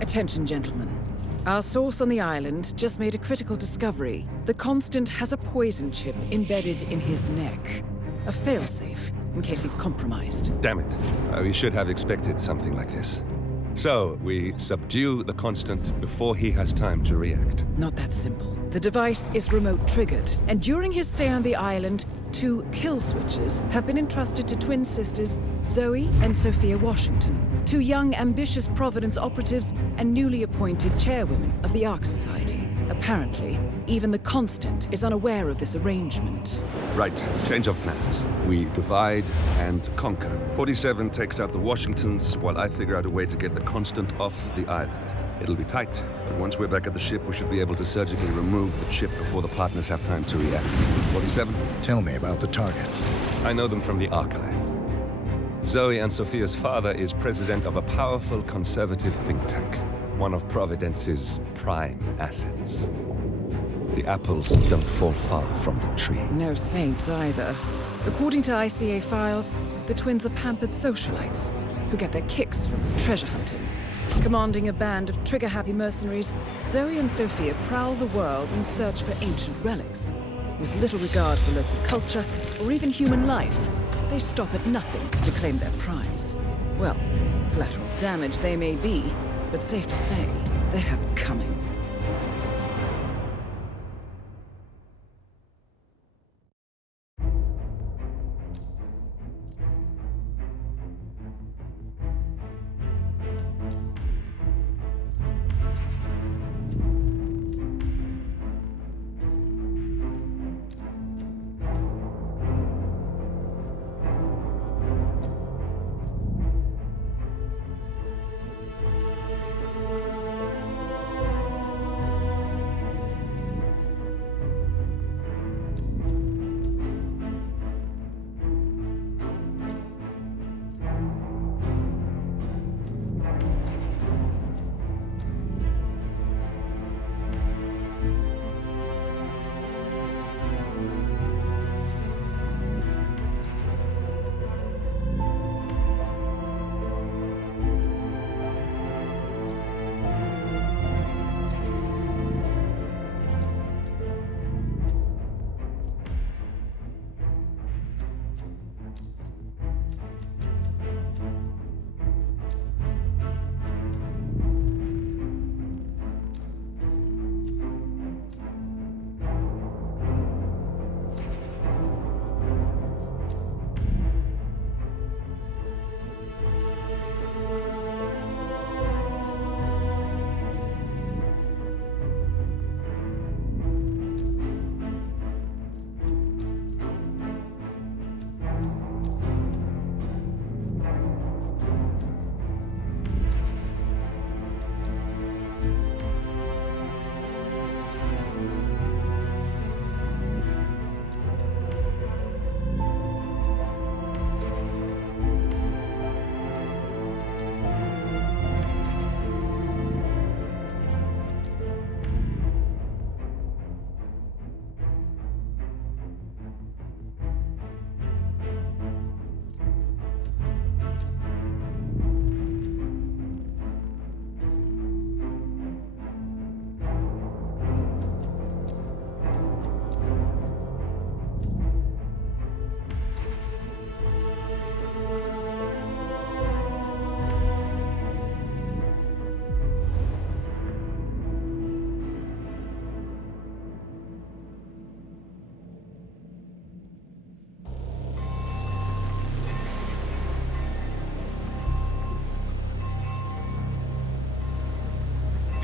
Attention, gentlemen. Our source on the island just made a critical discovery. The Constant has a poison chip embedded in his neck. A failsafe, in case he's compromised. Damn it. We should have expected something like this. So, we subdue the Constant before he has time to react. Not that simple. The device is remote triggered, and during his stay on the island, 2 kill switches have been entrusted to twin sisters Zoe and Sophia Washington, 2 young, ambitious Providence operatives and newly appointed chairwomen of the Ark Society. Apparently, even the Constant is unaware of this arrangement. Right, change of plans. We divide and conquer. 47 takes out the Washingtons, while I figure out a way to get the Constant off the island. It'll be tight, but once we're back at the ship, we should be able to surgically remove the chip before the partners have time to react. 47? Tell me about the targets. I know them from the archive. Zoe and Sophia's father is president of a powerful conservative think tank, one of Providence's prime assets. The apples don't fall far from the tree. No saints either. According to ICA files, the twins are pampered socialites who get their kicks from treasure hunting. Commanding a band of trigger-happy mercenaries, Zoe and Sophia prowl the world in search for ancient relics. With little regard for local culture or even human life, they stop at nothing to claim their prize. Well, collateral damage they may be, but safe to say, they have it coming.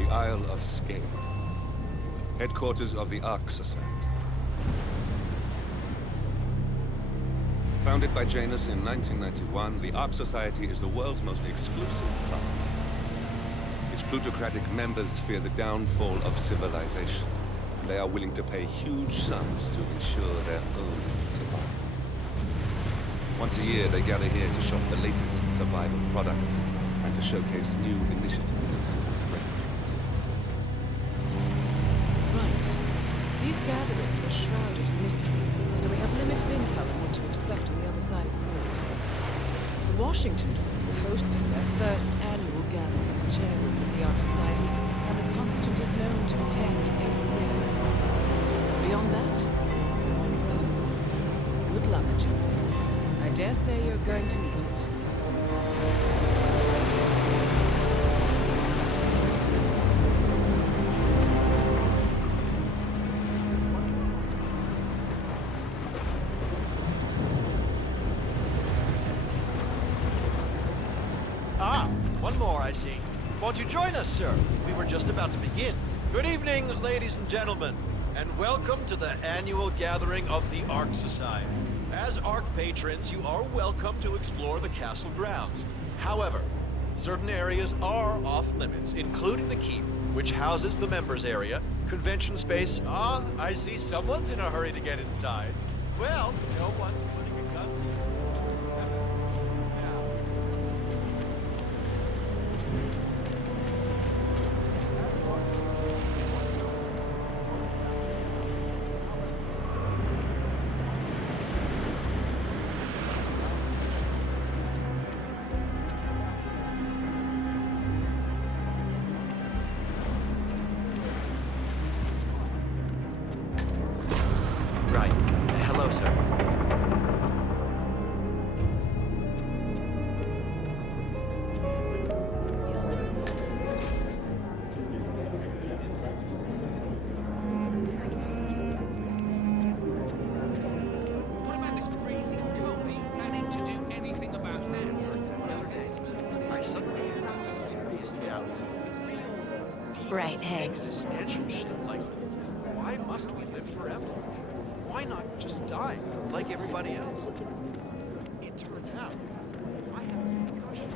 Isle of Skate, headquarters of the Ark Society. Founded by Janus in 1991, the Ark Society is the world's most exclusive club. Its plutocratic members fear the downfall of civilization, and they are willing to pay huge sums to ensure their own survival. Once a year, they gather here to shop the latest survival products and to showcase new initiatives. These gatherings are shrouded in mystery, so we have limited intel on what to expect on the other side of the walls. The Washington twins are hosting their first annual gathering as chairwoman of the Ark Society, and the Constant is known to attend every year. Beyond that, you're on your own. Good luck, children. I dare say you're going to need it. One more, I see. Won't you join us, sir? We were just about to begin. Good evening, ladies and gentlemen, and welcome to the annual gathering of the Ark Society. As Ark patrons, you are welcome to explore the castle grounds. However, certain areas are off limits, including the keep, which houses the members area, convention space. Ah, I see someone's in a hurry to get inside. Well, no one's putting a gun to you. Right. Hello, sir. What about this freezing cold? Are you planning to do anything about that? I suddenly had these serious doubts. Deep Right, hey. existential shit. Like, why must we live forever? Why not just die like everybody else? It turns out, I have a concussion.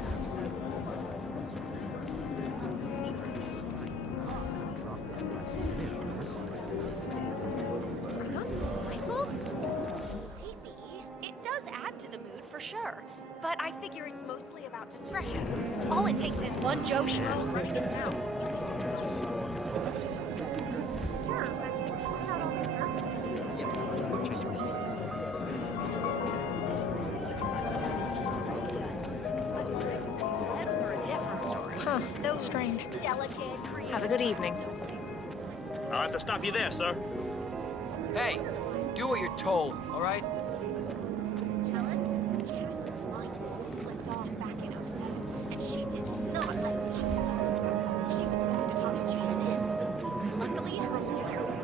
Are those blindfolds? Maybe. It does add to the mood for sure. But I figure it's mostly about discretion. All it takes is one Joe Schmo running his mouth. Sure, but what about all the dirt? That's for a different story. Huh. Those Strange. delicate creatures. Have a good evening. I'll have to stop you there, sir. Hey, do what you're told, all right? Janice's blindfold slipped off back in '07, and she did not like what she saw. She was going to talk to Janet. Luckily, her lawyer was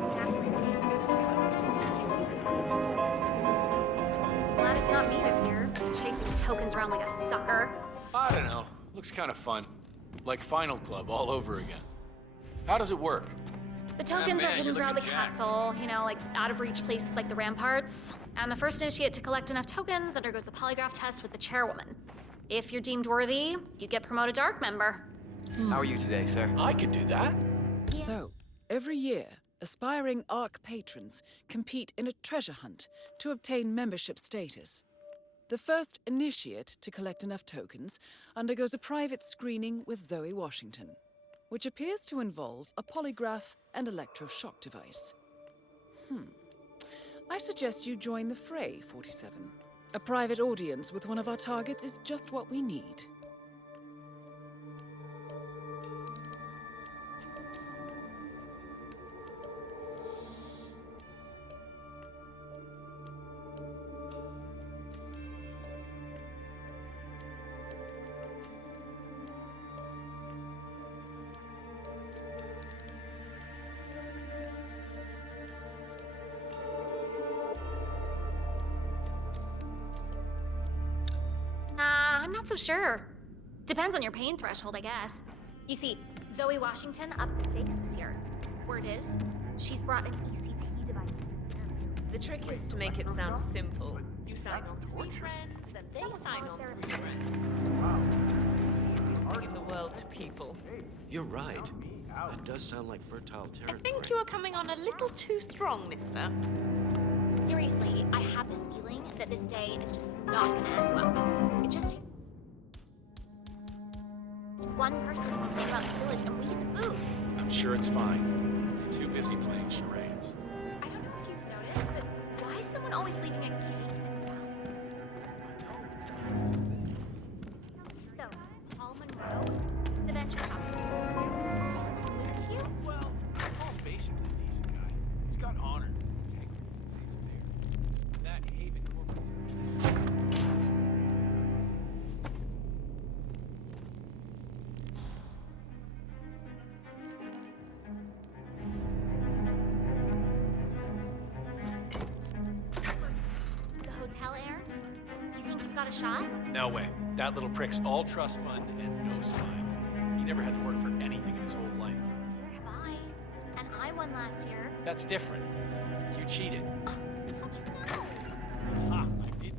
Glad it's not me this year, chasing tokens around like a sucker. I don't know. Looks kind of fun. Like Final Club all over again. How does it work? The tokens man, are hidden you're throughout the looking jacked. castle, you know, like out of reach places like the ramparts. And the first initiate to collect enough tokens undergoes the polygraph test with the chairwoman. If you're deemed worthy, you get promoted to Ark member. How are you today, sir? I could do that. So, every year, aspiring Ark patrons compete in a treasure hunt to obtain membership status. The first initiate to collect enough tokens undergoes a private screening with Zoe Washington, which appears to involve a polygraph and electroshock device. I suggest you join the fray, 47. A private audience with one of our targets is just what we need. I'm not so sure. Depends on your pain threshold, I guess. You see, Zoe Washington upped the stakes this year. Word is, she's brought an ECT device. The trick is to make it sound simple. You sign on 3 friends, then they sign on 3 friends. Easiest thing in the world to people. You're right. That does sound like fertile I territory. think you are coming on a little too strong, mister. Seriously, I have this feeling that this day is just not gonna end well. It just takes one person to complain about this village and we get the boot. I'm sure it's fine. I'm too busy playing charades. I don't know if you've noticed, but why is someone always leaving a cake in the bathroom? So, shot? No way. That little prick's all trust fund and no spine. He never had to work for anything in his whole life. Neither have I. And I won last year. That's different. You cheated. How'd you know? Ah, I did.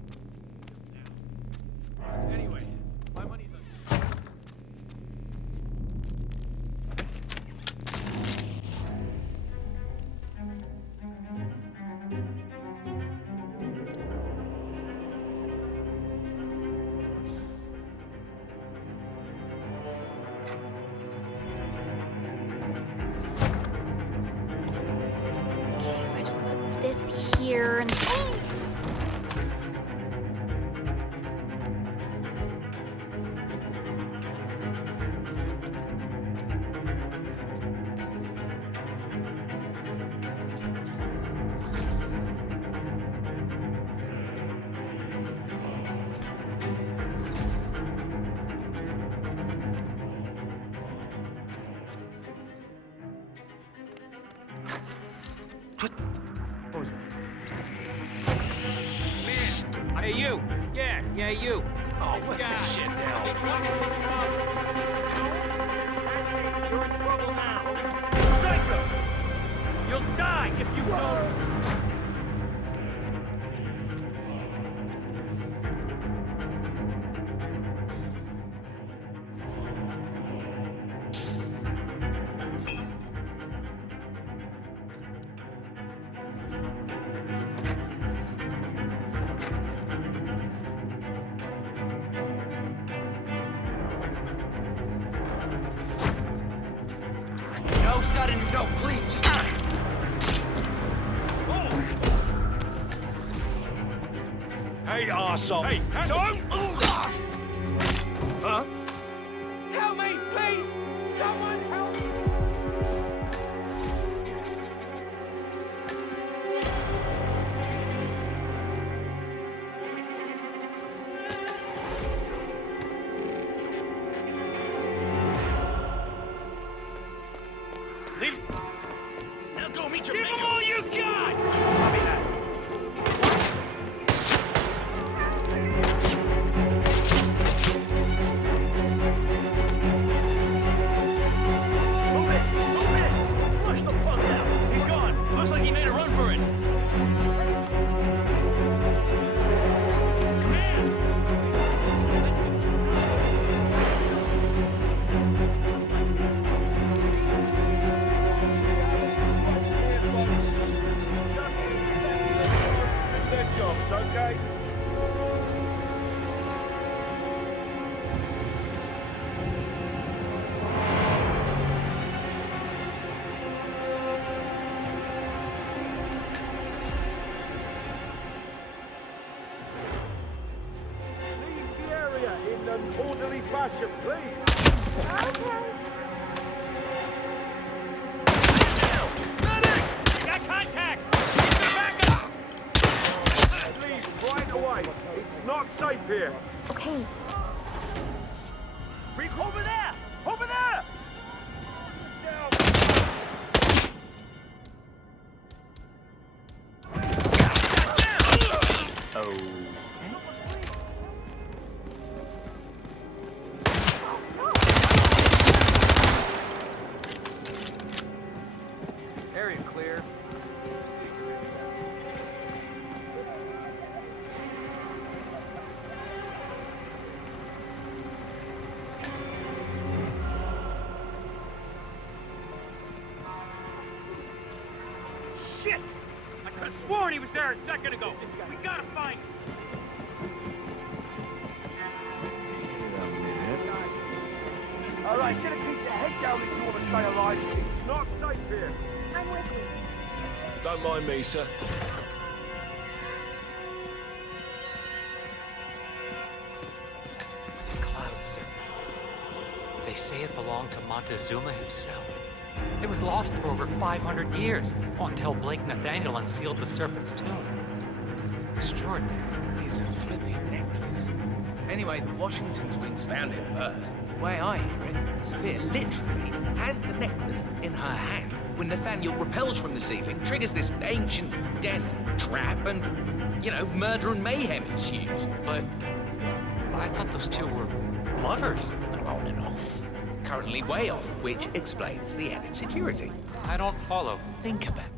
Anyway, my money's on... Okay, if I just put this here and... Hey, you! Yeah, you! Oh, what's this shit now? You're in trouble now! Psycho! You'll die if you don't! No sudden, no, please, just... Hey, arsehole! Hey, don't! Huh? Help me, please! Someone help me! Leave... Now go meet your Give maker. them all you got! Copy that. Move it! Flush the fuck out! He's gone! Looks like he made a run for it! Okay? Leave the area in an orderly fashion, please. Got contact! Keep the back up! Leave right away. It's not safe here. Okay. Over there! Over there! Area clear. Shit! I could have sworn he was there a second ago! We gotta find him! All right, gonna keep your head down if you want to stay alive. It's not safe here. I'm with you. Don't mind me, sir. Cloud Serpent. They say it belonged to Montezuma himself. It was lost for over 500 years, until Blake Nathaniel unsealed the Serpent's tomb. Extraordinary. It's a flipping necklace. Anyway, the Washington twins found it first. The way I hear it, Sophia literally has the necklace in her hand when Nathaniel repels from the ceiling, triggers this ancient death trap, and, you know, murder and mayhem ensues. But I thought those two were lovers. On and off. Currently way off, which explains the added security. I don't follow. Think about it.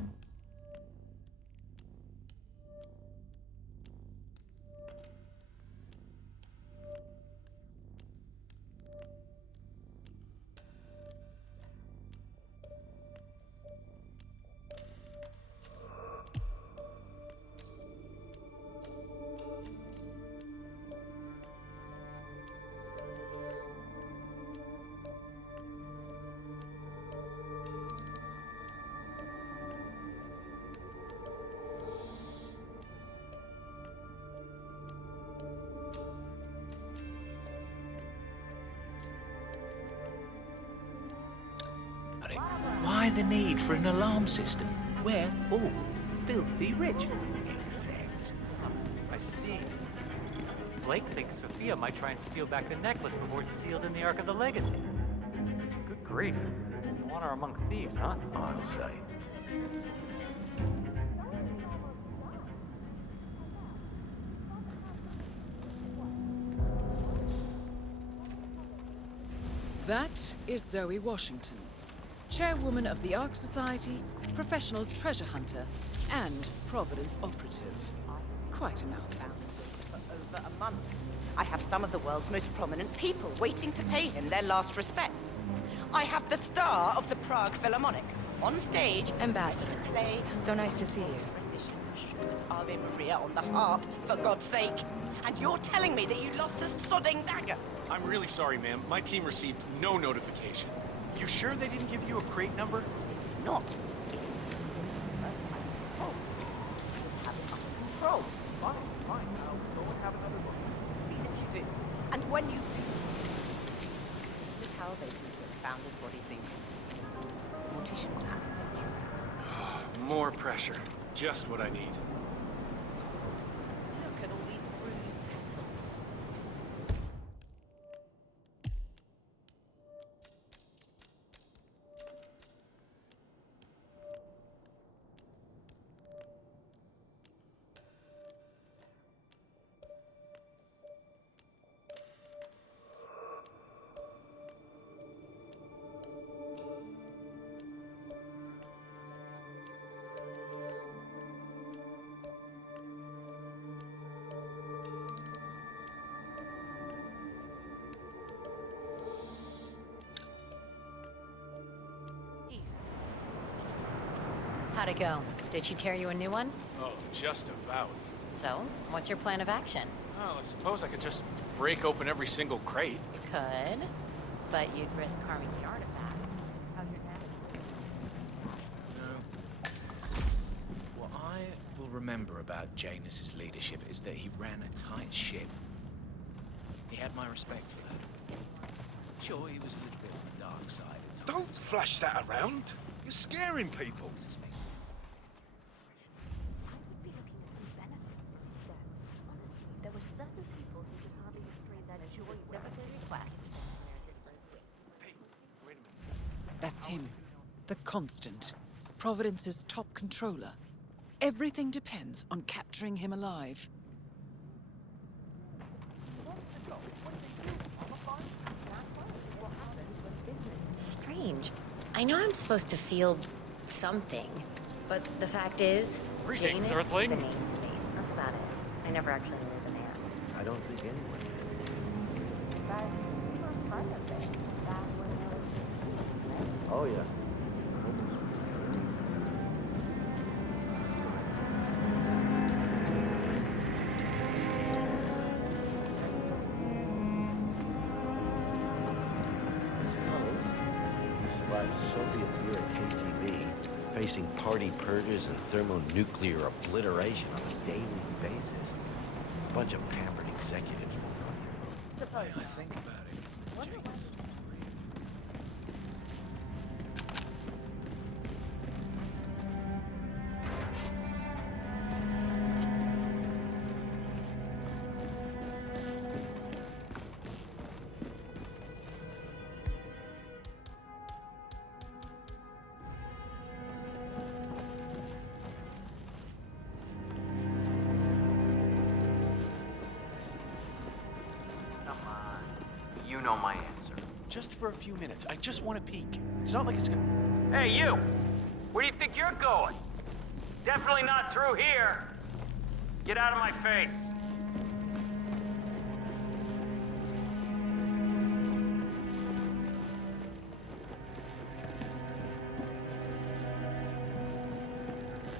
Why the need for an alarm system? We're all filthy rich. Except... I see. Blake thinks Sophia might try and steal back the necklace before it's sealed in the Ark of the Legacy. Good grief. Honor among thieves, huh? I'll say. That is Zoe Washington, chairwoman of the Ark Society, professional treasure hunter, and Providence operative. Quite a mouthful. For over a month, I have some of the world's most prominent people waiting to pay him their last respects. I have the star of the Prague Philharmonic on stage. Ambassador, to play so nice to see you. rendition of Schubert's Ave Maria on the harp, for God's sake. And you're telling me that you lost the sodding dagger? I'm really sorry, ma'am. My team received no notification. You sure they didn't give you a crate number? Not. Oh, have it under control. Fine. I'll go and have another look. See that you do. And when you do, look how they seem to have found his body being. Mortician will have it. More pressure. Just what I need. Look at all these bruised petals. How'd it go? Did she tear you a new one? Oh, just about. So, what's your plan of action? Well, I suppose I could just break open every single crate. You could, but you'd risk harming the artifact. How's your dad? No. What I will remember about Janus's leadership is that he ran a tight ship. He had my respect for that. Sure, he was a little bit on the dark side at times. Don't flash that around. You're scaring people. There were certain people who could hardly restrain their joy over their request. Hey, wait a minute. That's him, the Constant, Providence's top controller. Everything depends on capturing him alive. Strange. I know I'm supposed to feel something, but the fact is... Greetings, Janus, Earthling. the name space. That's about it. I never actually knew the man. I don't think anyone did. But you were part of it. Back when there was just... right? Oh, yeah. Soviet-era KGB, facing party purges and thermonuclear obliteration on a daily basis. A bunch of pampered executives. I think about it. Janus. You know my answer. Just for a few minutes. I just want to peek. It's not like it's gonna... Hey, you! Where do you think you're going? Definitely not through here. Get out of my face.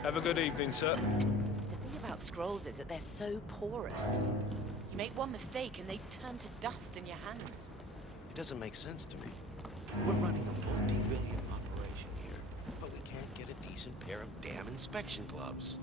Have a good evening, sir. The thing about scrolls is that they're so porous. You make one mistake and they turn to dust in your hands. It doesn't make sense to me. We're running a multi-billion operation here, but we can't get a decent pair of damn inspection gloves.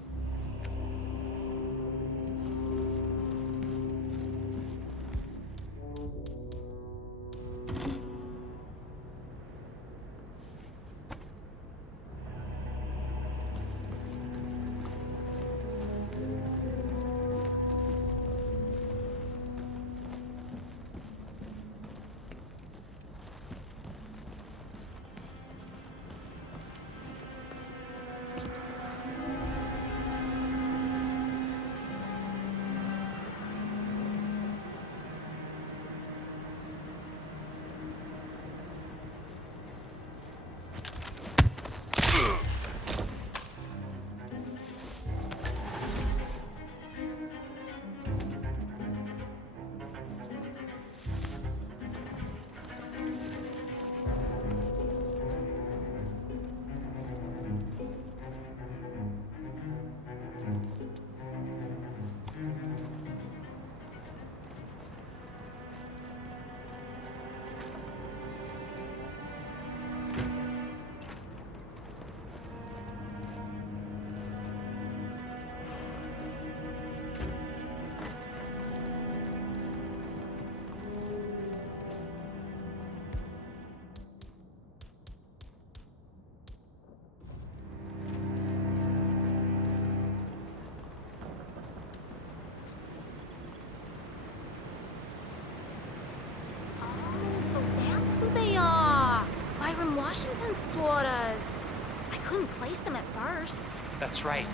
Washington's daughters. I couldn't place them at first. That's right.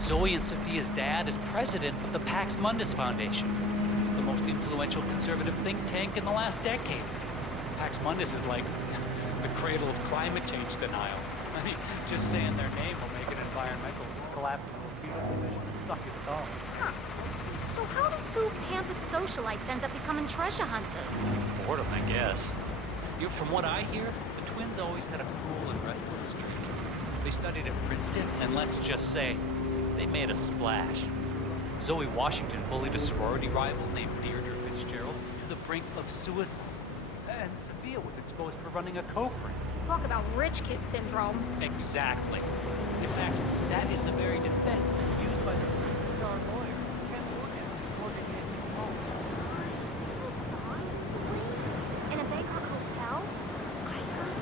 Zoe and Sophia's dad is president of the Pax Mundus Foundation. It's the most influential conservative think tank in the last decades. Pax Mundus is like the cradle of climate change denial. I mean, just saying their name will make an environmental collapse suck its thumb. Huh. So how did two pampered socialites end up becoming treasure hunters? Boredom, I guess. From what I hear, the twins always had a cruel and restless streak. They studied at Princeton, and let's just say, they made a splash. Zoe Washington bullied a sorority rival named Deirdre Fitzgerald to the brink of suicide. And Sophia was exposed for running a coke ring. Talk about rich kid syndrome. Exactly. In fact, that is the very defense used by the star lawyer, Ken Morgan, in order to get his home. In a Bangkok hotel? I heard.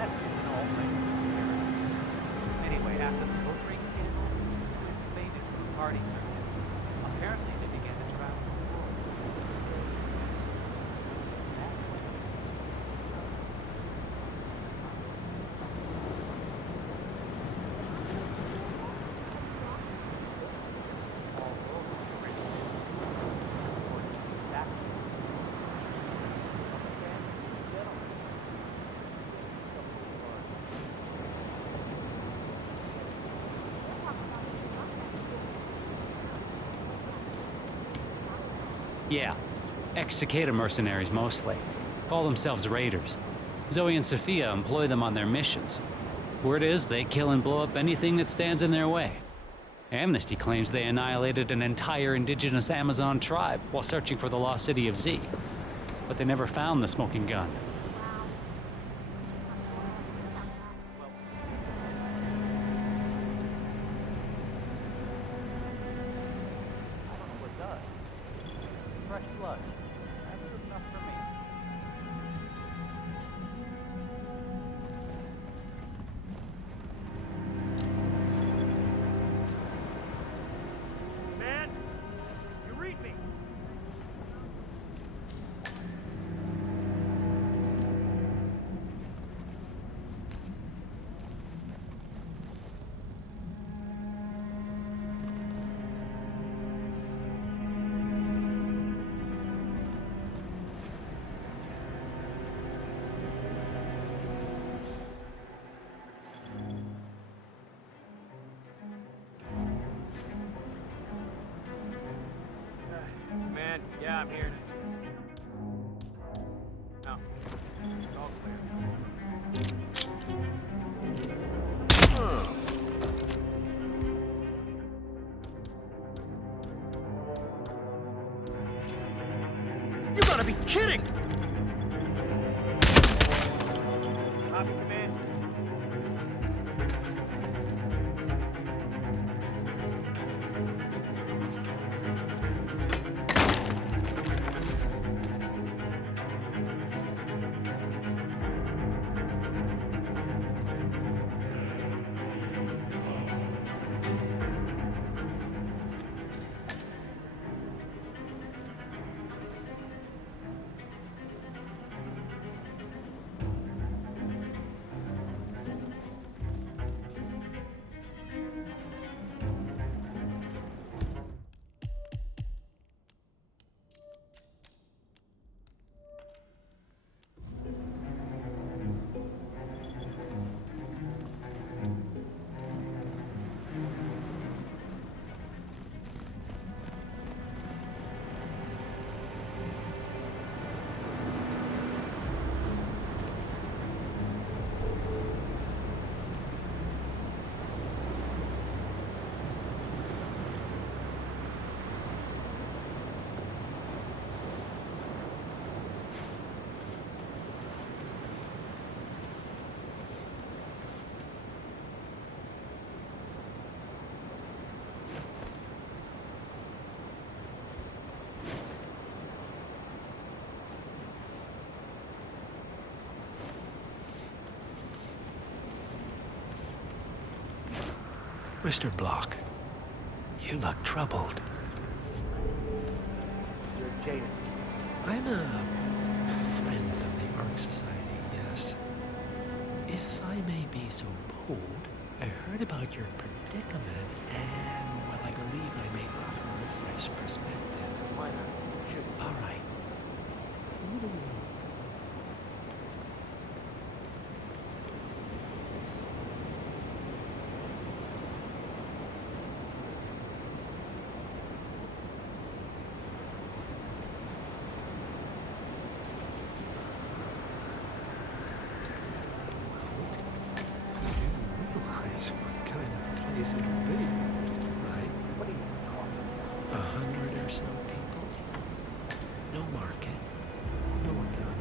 That's just an all-thing. Anyway, after the coke ring scandal, twins faded from the party circuit. Apparently, they began to travel the world. Yeah, ex-Cicada mercenaries mostly. Call themselves raiders. Zoe and Sophia employ them on their missions. Word is they kill and blow up anything that stands in their way. Amnesty claims they annihilated an entire indigenous Amazon tribe while searching for the lost city of Z. But they never found the smoking gun. Fresh blood. That's good enough for me. Man, you read me. I'm here. No. It's all clear. You gotta be kidding! Copy, command. Mr. Block, you look troubled. You're James. I'm a friend of the Ark Society, yes. If I may be so bold, I heard about your predicament, and, well, I believe I may offer a fresh perspective. Why not? Shoot. All right. What kind of place it would be, right? What are you talking about? 100 or so people. No market. No one gun.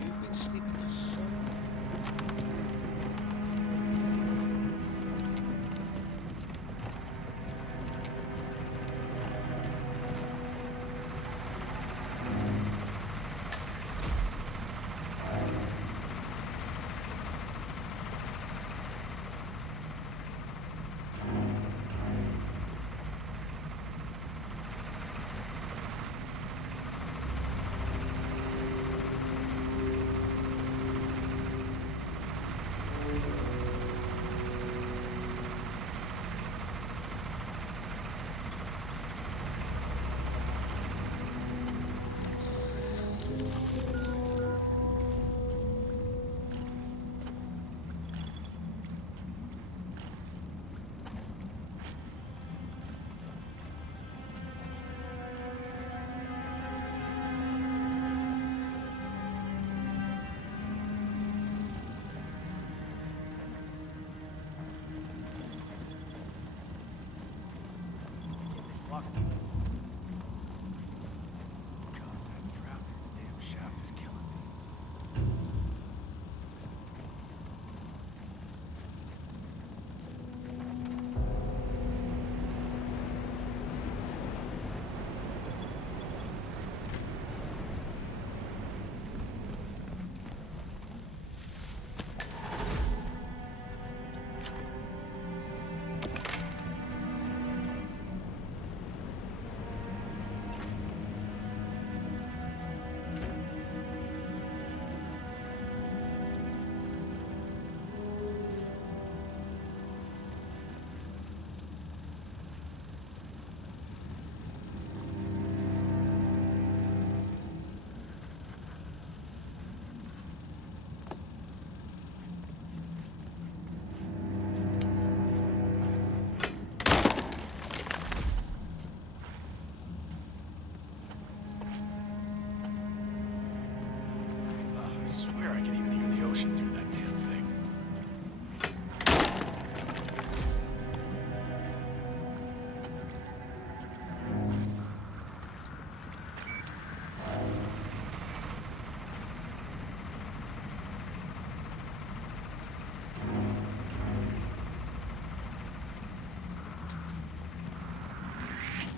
You've been sleeping to so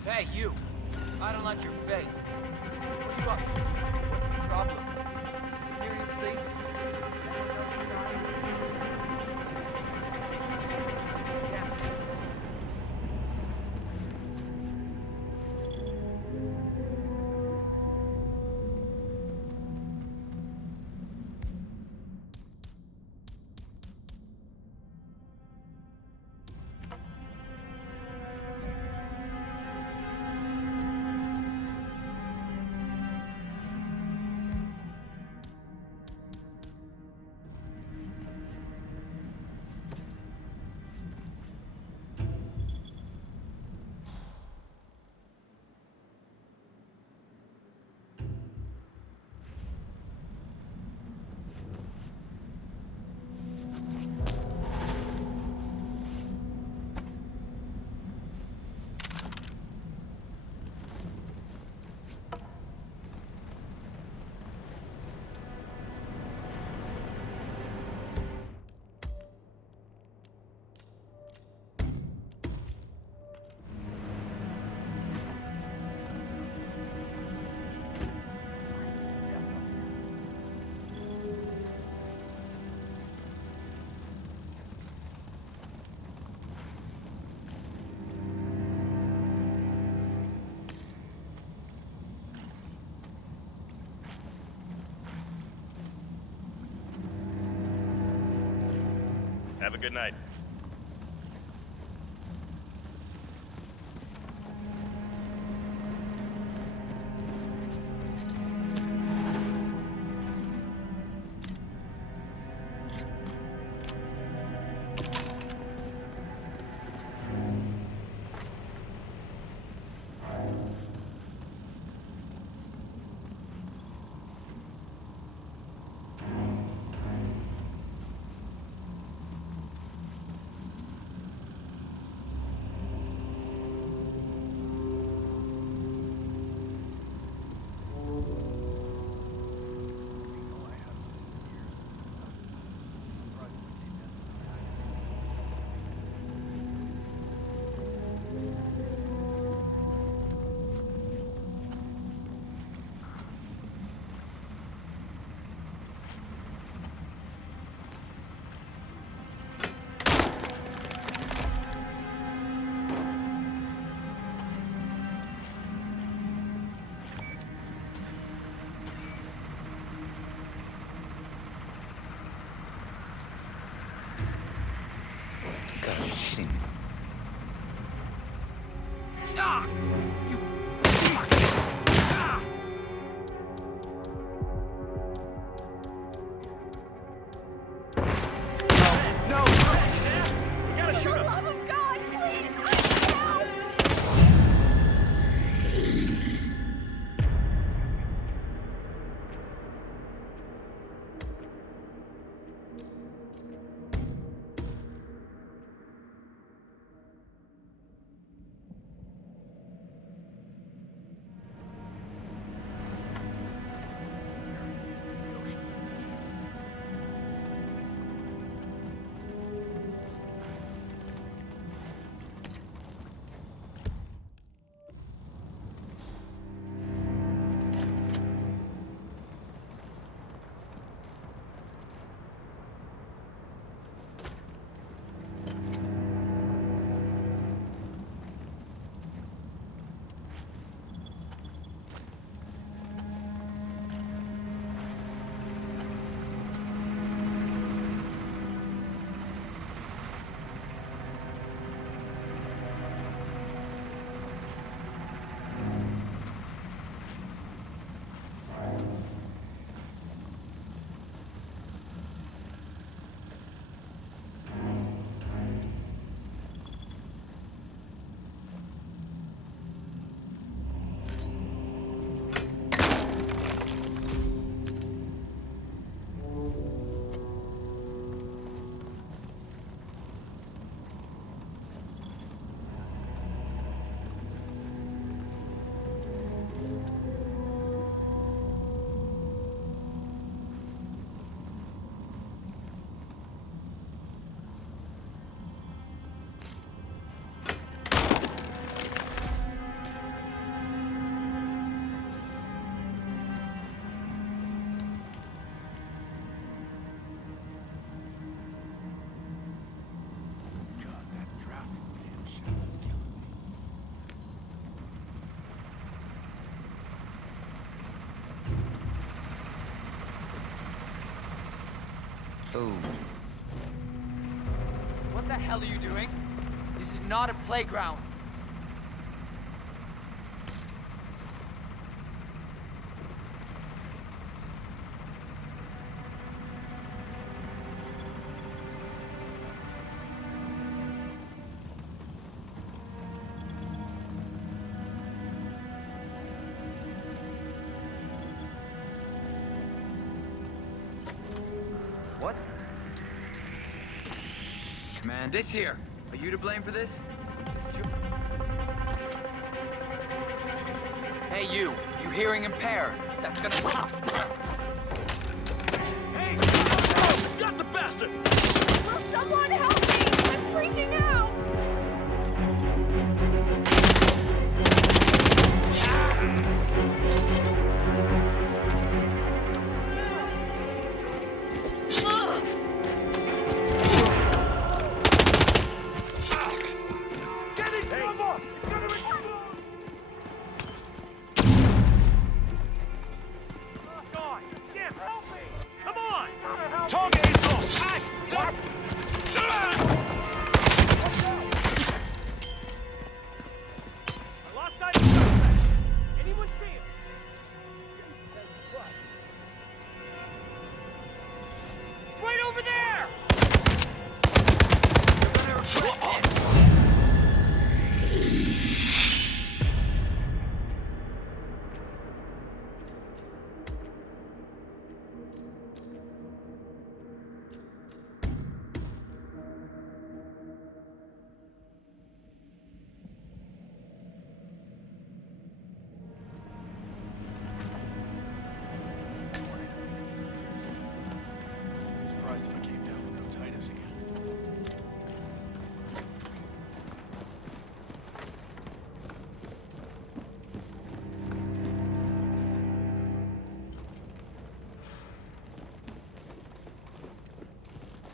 Hey, you! I don't like your face. What are you up to? What's the problem? Seriously? Have a good night. Boom. What the hell are you doing? This is not a playground. What? Man, this here. Are you to blame for this? Hey, you. You hearing impaired. That's gonna stop. Hey! Oh, got the bastard! Will someone help me? I'm freaking out! Target is lost! What? I lost sight of the suspect. Anyone see him? Right over there! Surprised if I came down with otitis again.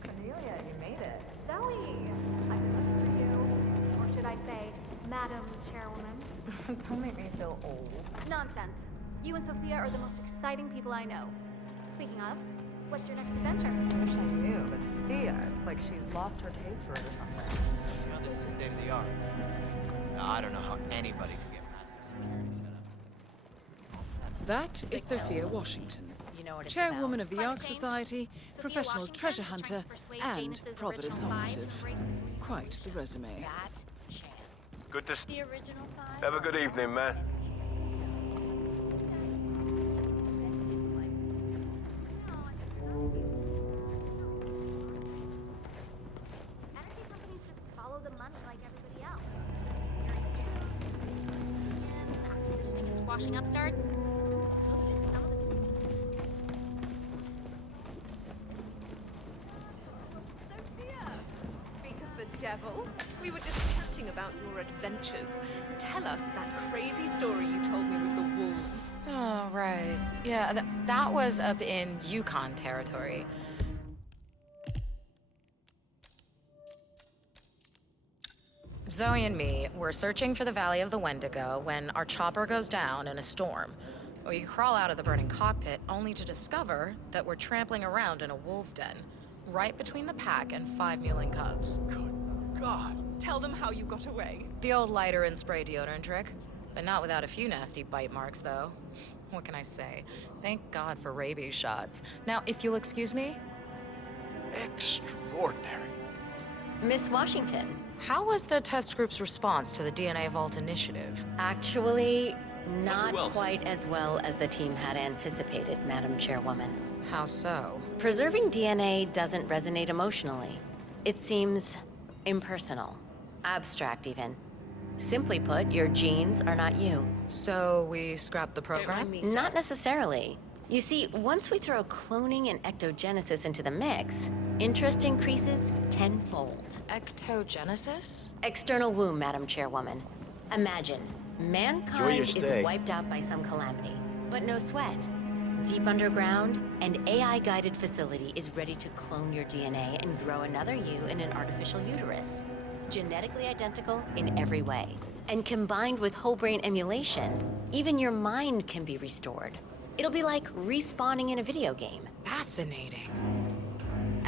Cornelia, you made it. Zoe! I'm looking for you. Or should I say, Madam Chairwoman? Don't make me feel old. Nonsense. You and Sophia are the most exciting people I know. Speaking of, what's your next adventure? I wish I knew, but Sophia, it's like she's lost her taste for it or something. You know, this is state of the art. I don't know how anybody could get past the security setup. That is Sophia Washington, chairwoman of the Ark Society, professional treasure hunter, and Providence operative. Quite the resume. Good to The original 5. have a good evening, man. Energy companies just follow the money like everybody else. Acquisitioning and squashing upstarts. Those are just some of the Speak of the devil, we were just chatting about your adventures. Tell us that crazy story you told me with the wolves. Oh, right. Yeah, that was up in Yukon territory. Zoe and me were searching for the Valley of the Wendigo when our chopper goes down in a storm. We crawl out of the burning cockpit only to discover that we're trampling around in a wolf's den, right between the pack and 5 mewling cubs. God, tell them how you got away. The old lighter and spray deodorant trick, but not without a few nasty bite marks, though. What can I say? Thank God for rabies shots. Now, if you'll excuse me. Extraordinary. Miss Washington, how was the test group's response to the DNA Vault initiative? Actually, not Wells. quite as well as the team had anticipated, Madam Chairwoman. How so? Preserving DNA doesn't resonate emotionally. It seems impersonal, abstract even. Simply put, your genes are not you. So we scrap the program? Not necessarily. You see, once we throw cloning and ectogenesis into the mix, interest increases tenfold. Ectogenesis? External womb, Madam Chairwoman. Imagine, mankind is stay. wiped out by some calamity, but no sweat. Deep underground, an AI-guided facility is ready to clone your DNA and grow another you in an artificial uterus. Genetically identical in every way. And combined with whole brain emulation, even your mind can be restored. It'll be like respawning in a video game. Fascinating.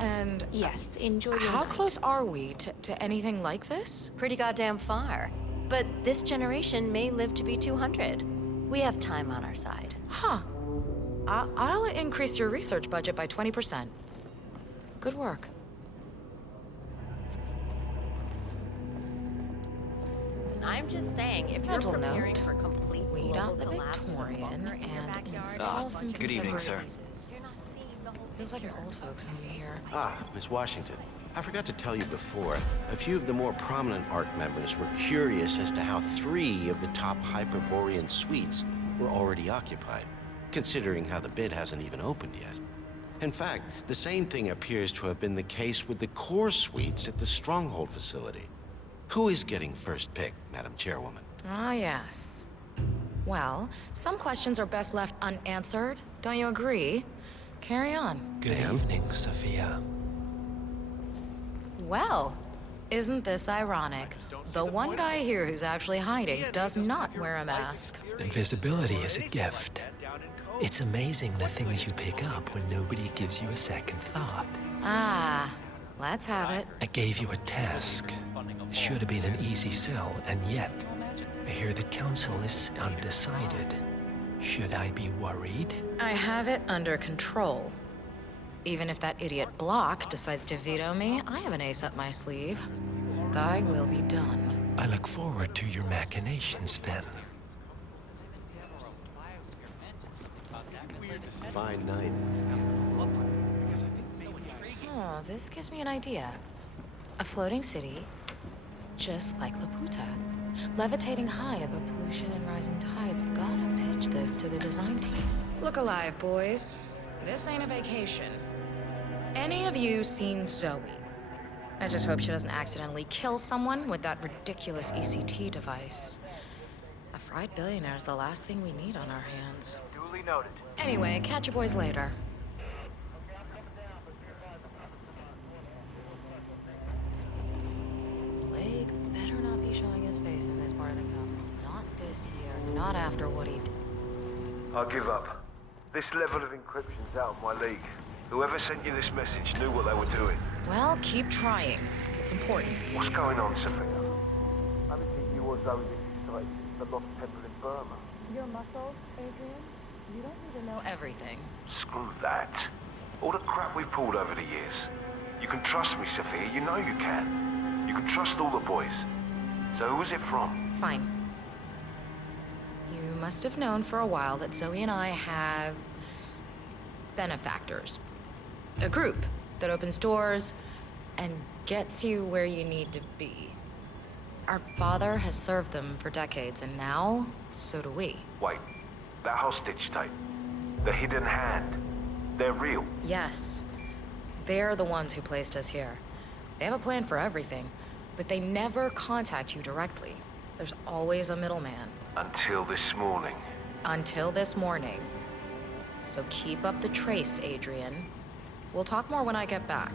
And Yes, enjoy your how night. close are we to anything like this? Pretty goddamn far. But this generation may live to be 200. We have time on our side. Huh. I'll increase your research budget by 20%. Good work. I'm just saying, if you're Mental preparing note. for complete Weed global out the collapse from a Victorian bunker in your and backyard, install some good evening, sir. pieces. Feels like an old folks home here. Ah, Miss Washington. I forgot to tell you before, a few of the more prominent ARC members were curious as to how 3 of the top Hyperborean suites were already occupied, considering how the bid hasn't even opened yet. In fact, the same thing appears to have been the case with the core suites at the Stronghold facility. Who is getting first pick, Madam Chairwoman? Ah, yes. Well, some questions are best left unanswered. Don't you agree? Carry on. Good evening, Sophia. Well, isn't this ironic? The one guy here who's actually hiding does not wear a mask. Invisibility is a gift. It's amazing the things you pick up when nobody gives you a second thought. Ah, let's have it. I gave you a task. Should have been an easy sell, and yet, I hear the council is undecided. Should I be worried? I have it under control. Even if that idiot Block decides to veto me, I have an ace up my sleeve. Thy will be done. I look forward to your machinations then. Fine night. Oh, this gives me an idea. A floating city, just like Laputa. Levitating high above pollution and rising tides. Gotta pitch this to the design team. Look alive, boys. This ain't a vacation. Any of you seen Zoe? I just hope she doesn't accidentally kill someone with that ridiculous ECT device. A fried billionaire is the last thing we need on our hands. Duly noted. Anyway, catch you boys later. Blake better not be showing his face in this part of the castle. Not this year. Not after what he did. I give up. This level of encryption's out of my league. Whoever sent you this message knew what they were doing. Well, keep trying. It's important. What's going on, Sophia? I haven't seen you or Zoe this excited since the Lost Temple in Burma. Your muscles, Adrian? You don't need to know everything. Screw that. All the crap we've pulled over the years. You can trust me, Sophia. You know you can. You can trust all the boys. So who was it from? Fine. You must have known for a while that Zoe and I have benefactors. A group that opens doors and gets you where you need to be. Our father has served them for decades, and now, so do we. Wait, that hostage tape. The hidden hand. They're real. Yes. They're the ones who placed us here. They have a plan for everything, but they never contact you directly. There's always a middleman. Until this morning. Until this morning. So keep up the trace, Adrian. We'll talk more when I get back.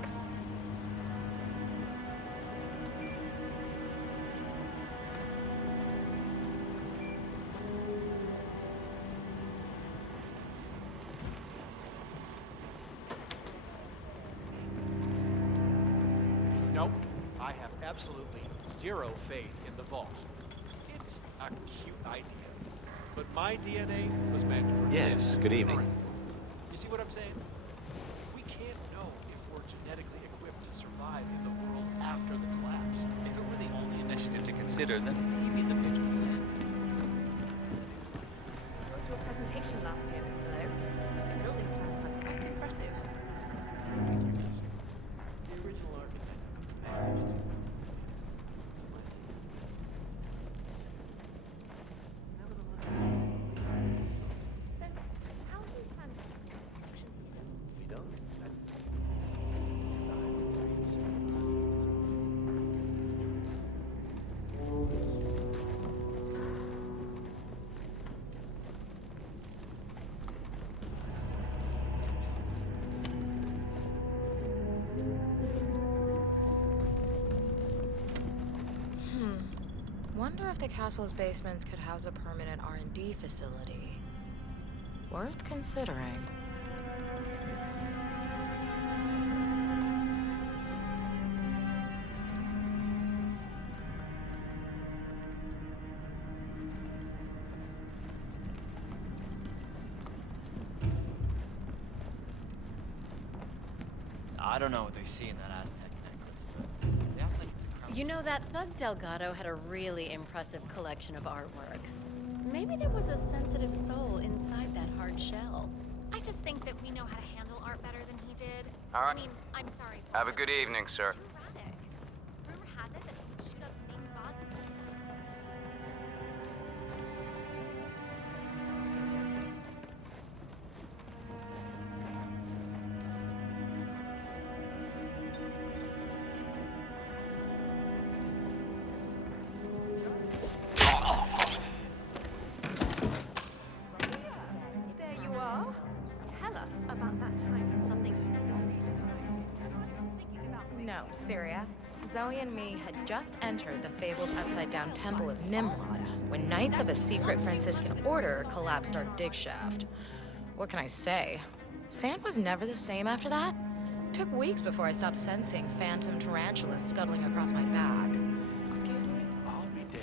Nope. I have absolutely zero faith in the vault. It's a cute idea. But my DNA was meant for Yes, good evening. You see what I'm saying? We can't know if we're genetically equipped to survive in the world after the collapse. If it were the only initiative to consider, then maybe the pitch would land. I went to a presentation last year, Mr. Lowe. The building plans are quite impressive. The original architect vanished. Wonder if the castle's basements could house a permanent R&D facility. Worth considering. I don't know what they see in that Aztec necklace, but they act like it's a crown. You know, that Thug Delgado had a really impressive collection of artworks. Maybe there was a sensitive soul inside that hard shell. I just think that we know how to handle art better than he did. All right. I mean, I'm sorry. Have a good evening, sir. Too erratic. Rumor has it that he would shoot up fake vases. There you are. Tell us about that time. Something No, Syria. Zoe and me had just entered the fabled upside-down Temple of Nimrod when Knights of a secret Franciscan order collapsed our dig shaft. What can I say? Sand was never the same after that. Took weeks before I stopped sensing phantom tarantulas scuttling across my back. Excuse me? I'll be dead.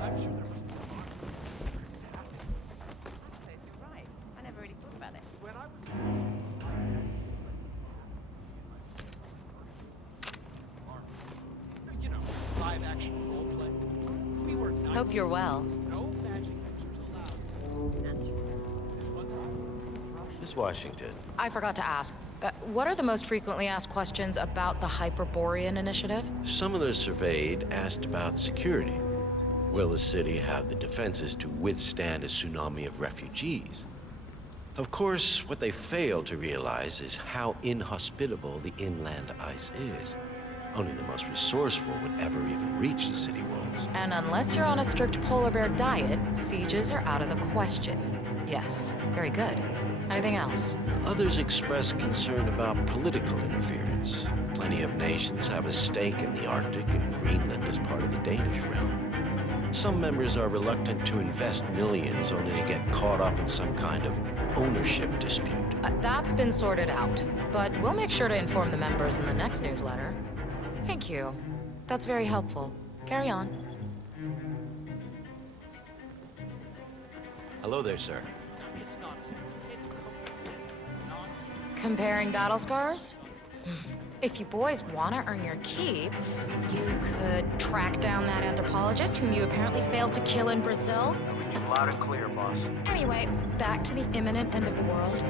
I'm sure there was So you're right. I never really thought about it. when I was you know, live action role play. We were not Hope you're well. no magic pictures allowed. Ms. Washington, I forgot to ask. What are the most frequently asked questions about the Hyperborean initiative? some of those surveyed asked about security. Will the city have the defenses to withstand a tsunami of refugees? Of course, what they fail to realize is how inhospitable the inland ice is. Only the most resourceful would ever even reach the city walls. And unless you're on a strict polar bear diet, sieges are out of the question. Yes, very good. Anything else? Others express concern about political interference. Plenty of nations have a stake in the Arctic, and Greenland is part of the Danish realm. Some members are reluctant to invest millions only to get caught up in some kind of ownership dispute. That's been sorted out, but we'll make sure to inform the members in the next newsletter. Thank you. That's very helpful. Carry on. Hello there, sir. It's nonsense. It's complete nonsense. Comparing battle scars? If you boys want to earn your keep, you could track down that anthropologist whom you apparently failed to kill in Brazil. Loud and clear, boss. Anyway, back to the imminent end of the world.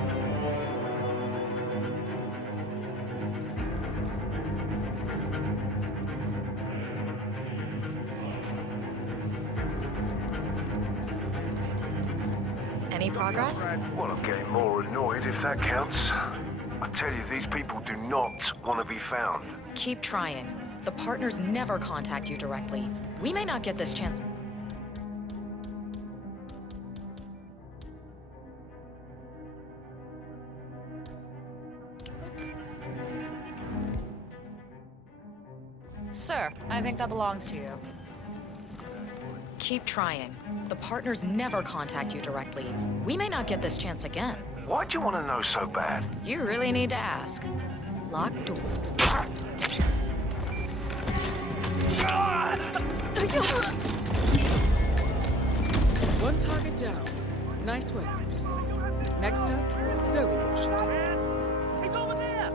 Any progress? Well, I'm getting more annoyed, if that counts. I tell you, these people do not want to be found. Keep trying. The partners never contact you directly. We may not get this chance. Sir, I think that belongs to you. Keep trying. The partners never contact you directly. We may not get this chance again. Why do you want to know so bad? You really need to ask. Locked door. One target down. Nice work, 47. Next up, Zoe Washington. He's over there!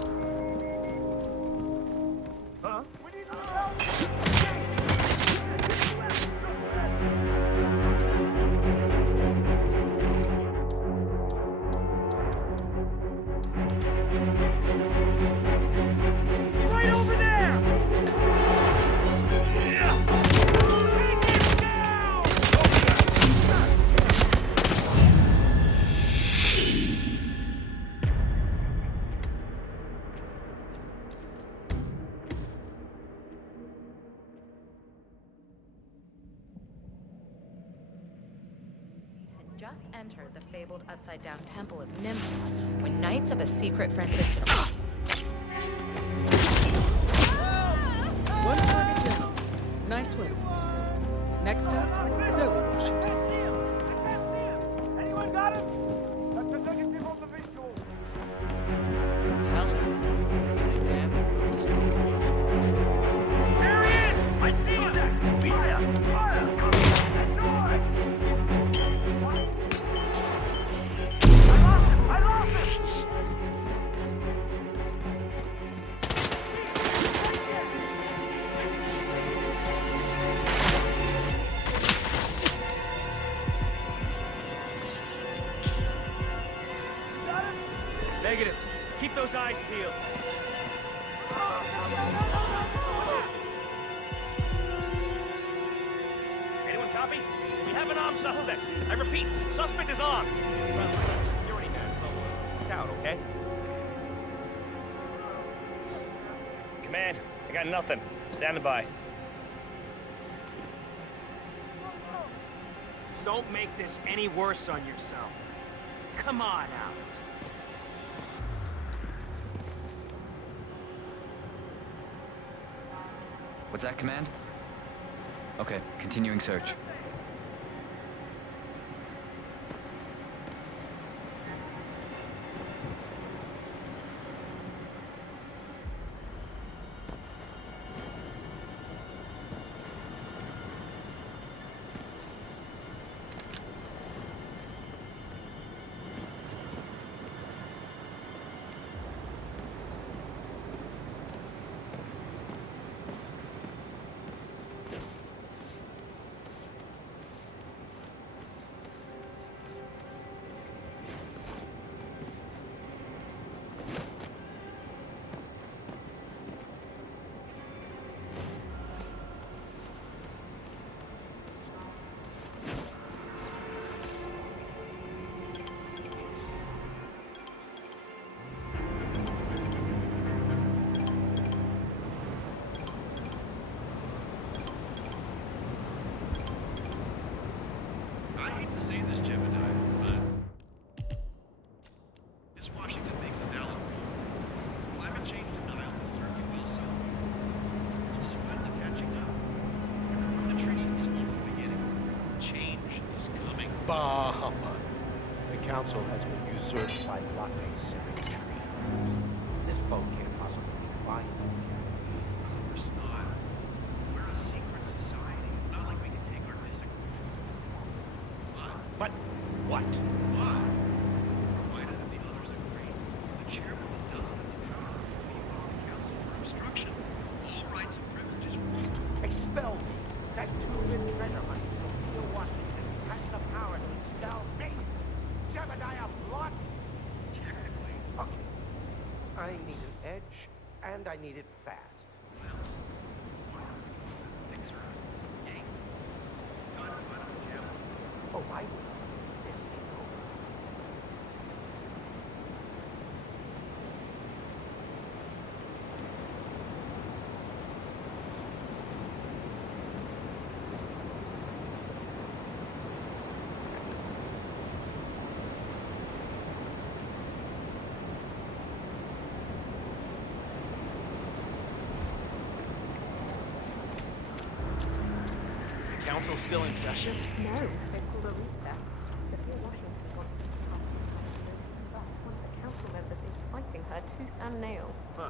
Huh? We need some help! Right over there! Yeah! Take him down! Had just entered the fabled upside-down Temple of Nimrod when Knights of a secret Franciscan... One target down. Nice work, 47. Next up, Zoe Washington. Anyone got him? That's the negative of the visual. Tell him. They damn There he is! I see him! Fire! Fire! those eyes peeled. Anyone copy? We have an armed suspect. I repeat, suspect is armed. Well, I'm a security man, so look out, okay? Command, I got nothing. Standing by. Don't make this any worse on yourself. Come on out. What's that, Command? Okay, continuing search. Bah humbug. The council has been usurped by plot-mates civic treasons. This boat can't possibly be fine. Of course not. We're a secret society. It's not like we can take our disagreements. But what? Why? Provided that the others agree. The chairman does have the power to leave on the council for obstruction. All rights and privileges. Expel me. That two-bit treasure hunt. You're watching. Has the power to expel me! Jebediah Blot! Technically. Okay. I need an edge, and I need it fast. Well, things are getting... Oh, I will. This ain't over. Council still in session? No, they pulled a recess. Sophia Washington wants to talk but one of the council members is fighting her tooth and nail. Huh.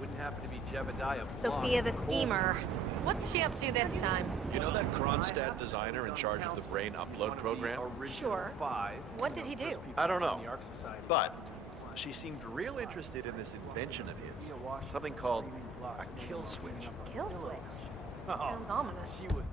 Wouldn't happen to be Jebediah Blot. Sophia the schemer. What's she up to this time? You know that Kronstadt designer in charge of the brain upload program? Sure. What did he do? I don't know. But she seemed real interested in this invention of his. Something called a kill switch. Kill switch? Oh, Sounds ominous. she would